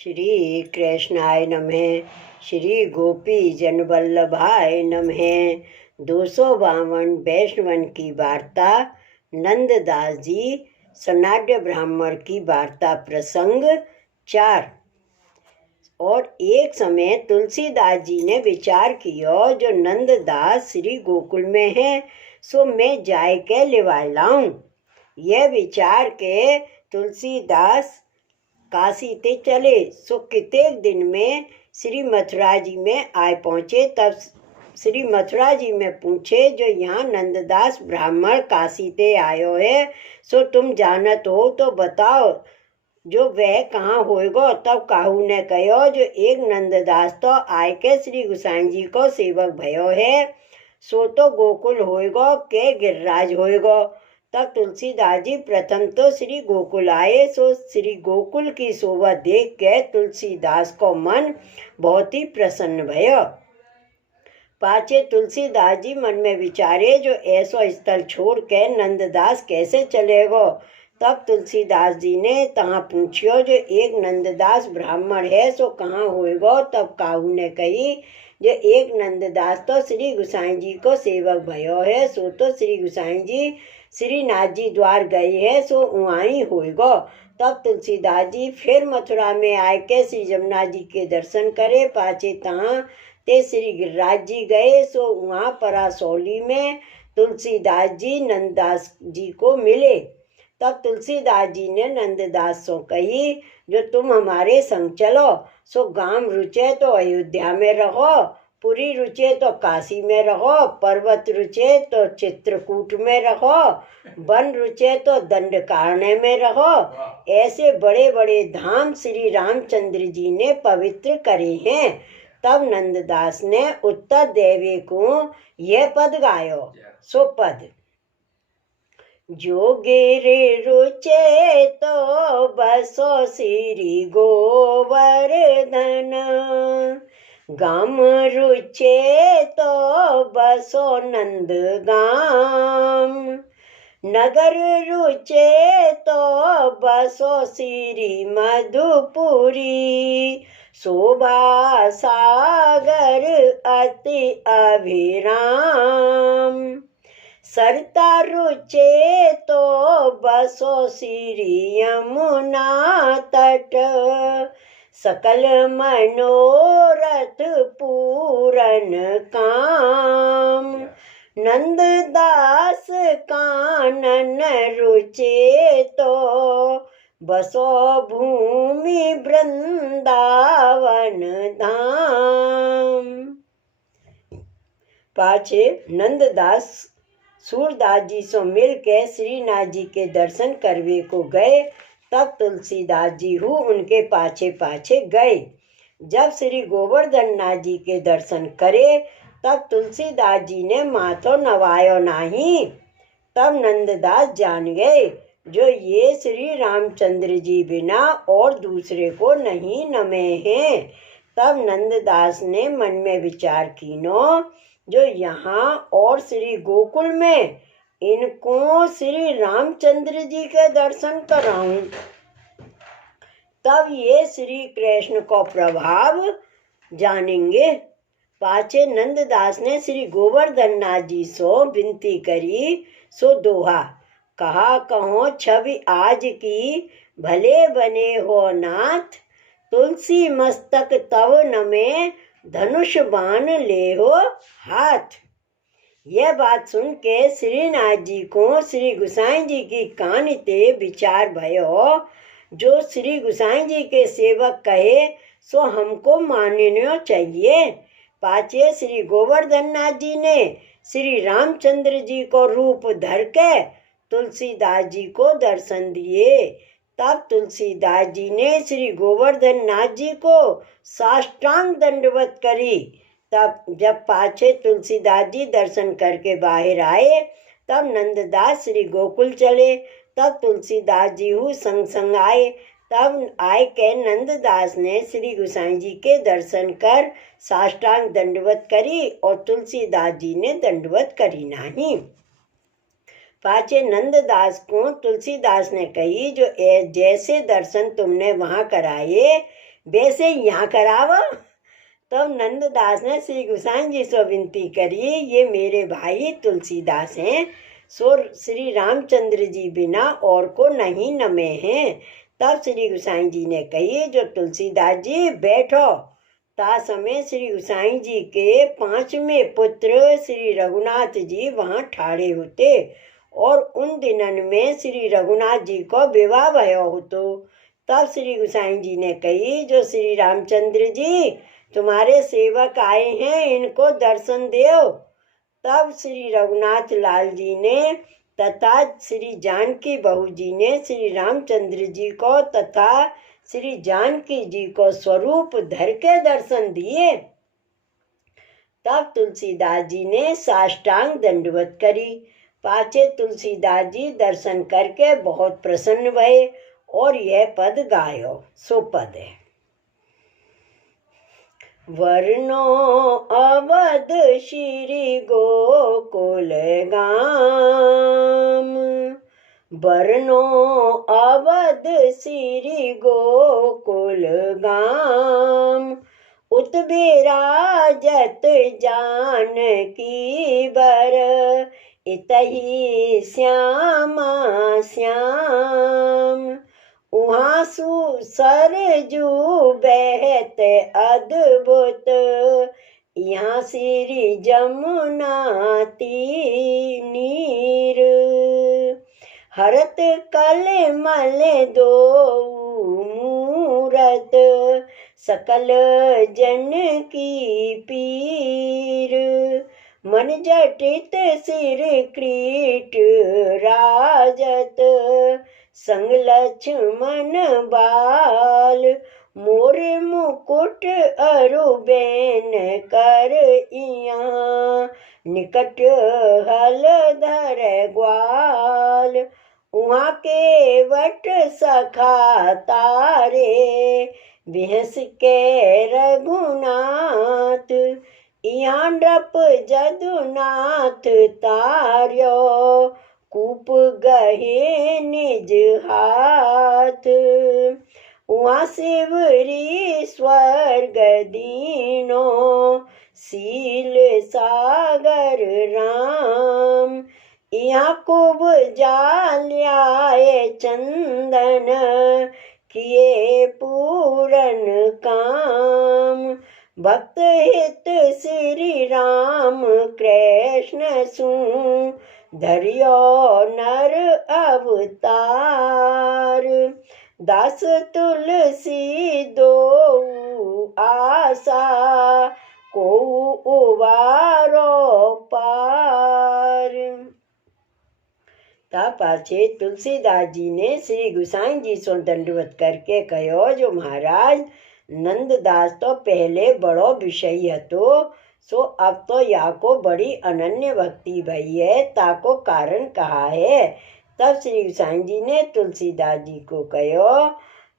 श्री कृष्णाय नमः। श्री गोपी जन वल्लभाय नमः। 252 वैष्णवन की वार्ता। नंददास जी सनाड्य ब्राह्मण की वार्ता प्रसंग 4। और एक समय तुलसीदास जी ने विचार किया, जो नंददास श्री गोकुल में है सो मैं जाय के लिवा लाऊं। यह विचार के तुलसीदास काशी ते चले। सो कितने दिन में श्री मथुरा जी में आए पहुँचे। तब श्री मथुरा जी में पूछे, जो यहाँ नंददास ब्राह्मण काशी ते आयो है सो तुम जानत हो तो बताओ, जो वह कहाँ होएगो। तब काहू ने कहो, जो एक नंददास तो आय के श्री गोसाई जी को सेवक भयो है, सो तो गोकुल होएगो के गिरिराज होएगो। तब तुलसीदास जी प्रथम तो श्री गोकुल आए। सो श्री गोकुल की शोभा देख के तुलसीदास को मन बहुत ही प्रसन्न भयो। पाछे तुलसीदास जी मन में विचारे, जो ऐसो स्थल छोड़ के नंददास कैसे चलेगो। तब तुलसीदास जी ने तहाँ पूछियो, जो एक नंददास ब्राह्मण है सो कहाँ होएगो। तब काहू ने कही, जो एक नंददास तो श्री गोसाई जी को सेवक भयो है, सो तो श्री गोसाई जी श्रीनाथ जी द्वार गए है, सो वहाँ ही होएगो। तब तुलसीदास जी फिर मथुरा में आए के श्री जमुना जी के दर्शन करे। पाछे तहाँ ते श्री गिरिराज जी गए। सो वहाँ परासौली में तुलसीदास जी नंददास जी को मिले। तब तुलसीदास जी ने नंददास सो कही, जो तुम हमारे संग चलो। सो गांव रुचे तो अयोध्या में रहो, पुरी रुचे तो काशी में रहो, पर्वत रुचे तो चित्रकूट में रहो, वन रुचे तो दंडकारण्य में रहो। ऐसे बड़े बड़े धाम श्री रामचंद्र जी ने पवित्र करे हैं। तब नंददास ने उत्तर देवे को यह पद गायो। सो पद, जो गिरि रुचे तो बसो श्री गोवर्धन, गाम रुचे तो बसो नंद गाम, नगर रुचे तो बसो श्री मधुपुरी, शोभा सागर अति अभिराम, सरता रुचे तो बसो श्री यमुना तट, सकल मनोरथ पूरन काम, नंददास कानन रुचे तो बसो भूमि वृंदावन धाम। पाछे नंददास सूरदास जी से मिल के श्रीनाथ जी के दर्शन करवे को गए। तब तुलसीदास जी उनके पाछे पाछे गए। जब श्री गोवर्धन नाथ जी के दर्शन करे, तब तुलसीदास जी ने माथो नवायो नहीं। तब नंददास जान गए, जो ये श्री रामचंद्र जी बिना और दूसरे को नहीं नमे हैं। तब नंददास ने मन में विचार कीनो, जो यहाँ और श्री गोकुल में इनको श्री रामचंद्र जी के दर्शन कराऊं, तब ये श्री कृष्ण को प्रभाव जानेंगे। पाछे नंददास ने श्री गोवर्धन नाथ जी सो विनती करी। सो दोहा कहा, कहो छवि आज की भले बने हो नाथ, तुलसी मस्तक तव नमे धनुष बाण ले हो हाथ। यह बात सुन के श्रीनाथ जी को श्री गोसाई जी की कानिते विचार भयो, जो श्री गोसाई जी के सेवक कहे सो हमको मानना चाहिए। पाछे श्री गोवर्धन नाथ जी ने श्री रामचंद्र जी को रूप धर के तुलसीदास जी को दर्शन दिए। तब तुलसीदास जी ने श्री गोवर्धन नाथ जी को साष्टांग दंडवत करी। तब जब पाछे तुलसीदास जी दर्शन करके बाहर आए, तब नंददास श्री गोकुल चले। तब तुलसीदास जी संग संग आए। तब आए के नंददास ने श्री गोसाई जी के दर्शन कर साष्टांग दंडवत करी, और तुलसीदास जी ने दंडवत करी नहीं। पाछे नंददास को तुलसीदास ने कही, जो जैसे दर्शन तुमने वहाँ कराए वैसे यहाँ कराव। तब नंददास ने श्री गोसाई जी से विनती करी, ये मेरे भाई तुलसीदास हैं, सो श्री रामचंद्र जी बिना और को नहीं नमे हैं। तब श्री गोसाई जी ने कही, जो तुलसीदास जी बैठो। ता समय श्री गोसाई जी के 5वें पुत्र श्री रघुनाथ जी वहाँ ठाड़े होते और उन दिनन में श्री रघुनाथ जी को विवाह भयो होतो। तब श्री गोसाई जी ने कही, जो श्री रामचंद्र जी तुम्हारे सेवक आए हैं, इनको दर्शन दो। तब श्री रघुनाथ लाल जी ने तथा श्री जानकी बहू जी ने श्री रामचंद्र जी को तथा श्री जानकी जी को स्वरूप धर के दर्शन दिए। तब तुलसीदास जी ने साष्टांग दंडवत करी। पाछे तुलसीदास जी दर्शन करके बहुत प्रसन्न भये और यह पद गायो। सो पद है, वर्णो अवध श्री गोकुल गाम, वर्णो अवध श्री गोकुल गाम, उत विराजत जानकी बर, इतहि श्यामा श्याम। उहाँ सरजू बहत अद्भुत, यहाँ श्री जमुना तीर, हरत कलमल दो मूरत, सकल जन की पीर। मन जटित सिर क्रीट राजत, संग लक्ष्मण बाल। मोर मुकुट अरुबेन कर इया, निकट हलधर ग्वाल। उहाँ के वट सखा तारे, बिहस के रघुनाथ। यहाँ नृप जदुनाथ तार्यो, कूप गहे निज हाथ। उहाँ शिवरी स्वर्ग दीनो, शील सागर राम। यहाँ कुब जाल्याए चंदन, किए पूरन काम। भक्त हित श्री राम कृष्ण सु, धरियो नर अवतार। दास तुलसी दो आशा, को उबारो पार। ता पाछे तुलसीदास जी ने श्री गोसाई जी सो दंडवत करके कहो, जो महाराज नंददास तो पहले बड़ो विषयी हतो, सो अब तो याको बड़ी अनन्य भक्ति भई है, ताको कारण कहा है। तब श्री गोसाई जी ने तुलसीदास जी को कहो,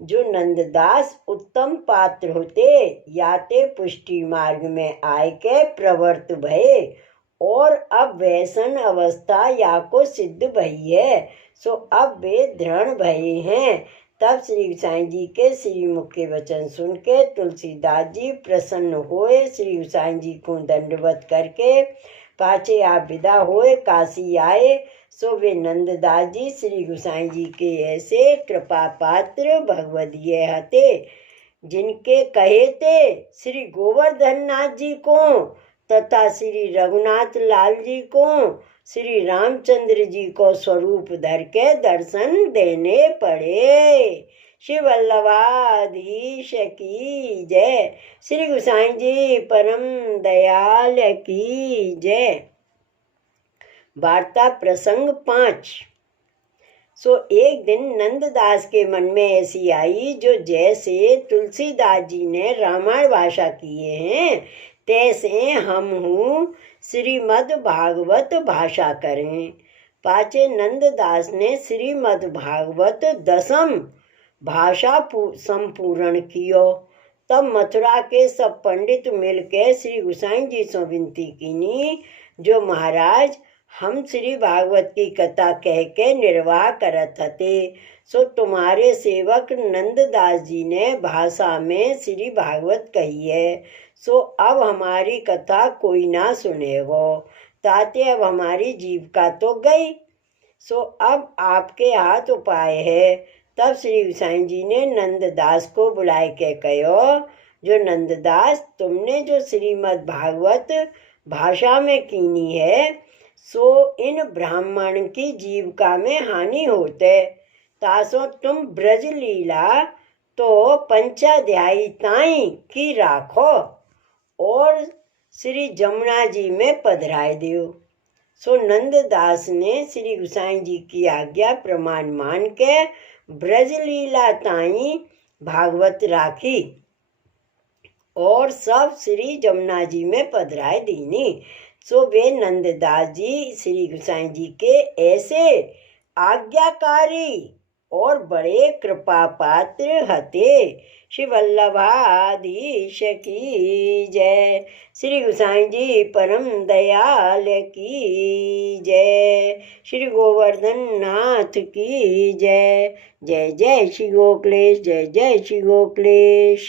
जो नंददास उत्तम पात्र होते, याते पुष्टि मार्ग में आय के प्रवर्त भये और अब वैसन अवस्था या को सिद्ध भई है, सो अब वे दृढ़ भये हैं। तब श्री गोसाई जी के श्रीमुख के वचन सुन के तुलसीदास जी प्रसन्न हुए। श्री गोसाई जी को दंडवत करके पाछे आप विदा हुए, काशी आए। सो वे नंददास जी श्री गोसाई जी के ऐसे कृपा पात्र भगवदीय हते, जिनके कहे थे श्री गोवर्धन नाथ जी को तथा श्री रघुनाथ लाल जी को, श्री रामचंद्र जी को स्वरूप धर के दर्शन देने पड़े। श्री वल्लभाधीश की जय। श्री गोसाई जी परम दयाल की जय। वार्ता प्रसंग 5। सो एक दिन नंददास के मन में ऐसी आई, जो जैसे तुलसीदास जी ने रामायण भाषा किए हैं, तैसे हम हूँ श्रीमद् भागवत भाषा करें। पाचे नंददास ने श्रीमद् भागवत 10वीं भाषा संपूर्ण कियो। तब मथुरा के सब पंडित मिलके श्री गोसाई जी से विनती कीनी, जो महाराज हम श्री भागवत की कथा कह के निर्वाह करत हते। सो तुम्हारे सेवक नंददास जी ने भाषा में श्री भागवत कही है। सो अब हमारी कथा कोई ना सुनेगो, ताते अब हमारी जीविका तो गई। सो अब आपके हाथ उपाय है। तब श्री गोसाई जी ने नंददास को बुलाए के कहो, जो नंददास तुमने जो श्रीमद् भागवत भाषा में कीनी है, सो इन ब्राह्मण की जीविका में हानि होते। तासो तुम ब्रज लीला तो पंचाध्यायी ताई की राखो और श्री जमुना जी में पधराए दियो। सो नंददास ने श्री गोसाई जी की आज्ञा प्रमाण मान के ब्रजलीला ताई भागवत राखी और सब श्री जमुना जी में पधराए दीनी। सो वे नंददास जी श्री गोसाई जी के ऐसे आज्ञाकारी और बड़े कृपा पात्र हते। श्री वल्लभाधीश की जय। श्री गोसाई जी परम दयाल की जय। श्री गोवर्धन नाथ की जय। जय जय श्री गोकलेश, जय जय श्री गोकलेश।